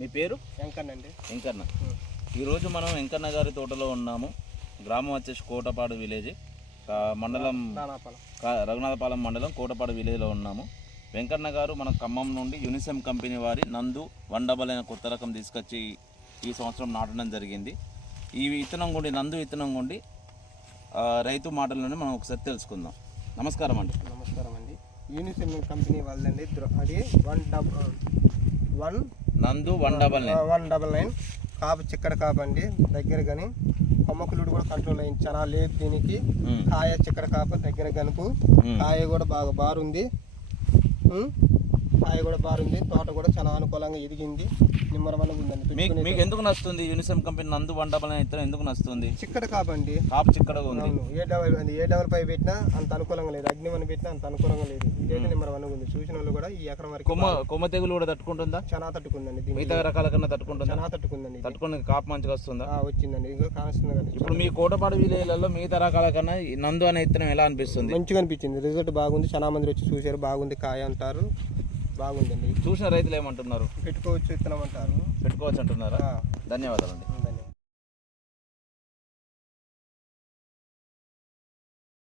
మీ పేరు? వెంకన్న అండి. వెంకన్న. ఈరోజు మనం వెంకన్న గారి తోటలో ఉన్నాము. గ్రామం వచ్చేసి కోటపాడు విలేజ్, మండలం రఘునాథపాలెం మండలం కోటపాడు విలేజ్లో ఉన్నాము. వెంకన్న గారు మన ఖమ్మం నుండి యూనిసెమ్ కంపెనీ వారి నందు 100 అయిన కొత్త రకం తీసుకొచ్చి ఈ సంవత్సరం నాటడం జరిగింది. ఈ విత్తనం గుండి నందు విత్తనం గుండి రైతు మాటల్లోనే మనం ఒకసారి తెలుసుకుందాం. నమస్కారం అండి. నమస్కారం అండి. యూనిసెమ్ కంపెనీ వాళ్ళండి. అది 1 నందు 199 కాపు చిక్కడ కాపు అండి. దగ్గర కానీ కొమ్మకులుడు కూడా కంట్రోల్ అయింది. చాలా లేదు దీనికి. కాయ చిక్కడ కాపు, దగ్గర గనుపు, కాయ కూడా బాగా బారుంది. కాయ కూడా బారుంది. తోట కూడా చాలా అనుకూలంగా ఎదిగింది. నిమ్మరమల్ల ఉందండి. మీకు ఎందుకు నచ్చుతుంది యూనిసెమ్ కంపెనీ నందు 199 ఇత్తనం ఎందుకు నచ్చుతుంది? చిక్కడ కాపు అండి. కాపు చిక్కడగా ఉంది. A55 పెట్టినా అంత అనుకూలంగా లేదు, అగ్నిమని పెట్టినా అంత అనుకూలంగా లేదు. ఇదైతే నిమ్మరమల్ల ఉంది. చూసిన వాళ్ళు కూడా ఈ ఎకరం వరకు కొమ్మ తెగులు కూడా తట్టుకుంటుందా? చాలా తట్టుకుందండి. మిగతా రకాల కన్నా తట్టుకుంటుందా? చాలా తట్టుకుందండి. తట్టుకుని కాపు మంచిగా వస్తుందా? వచ్చిందండి. ఇంకా కానిస్తుంది కదా. ఇప్పుడు మీ కోటపాడు విలేజ్లలో మిగతా రకాల కన్నా నందు అనే ఇత్తనం ఎలా అనిపిస్తుంది? మంచిగా అనిపించింది. రిజల్ట్ బాగుంది. చాలా మంది వచ్చి చూశారు. బాగుంది కాయ అంటారు. బాగుందండి. చూసిన రైతులు ఏమంటున్నారు? పెట్టుకోవచ్చు విత్తనం అంటారు. పెట్టుకోవచ్చు అంటున్నారా? ధన్యవాదాలండి.